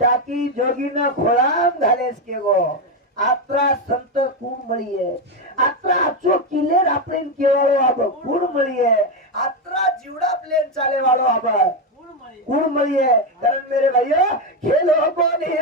डाकी जोगी न खोळाम घालेस के गो आत्रा संत कूण मळीये आत्रा आचो किलेर आपलेन केवाळो आब कूण मळीये आत्रा जीवडा प्लेन चाले वाळो आब कूण मळीये कारण मेरे भाइयों खेलो कोनी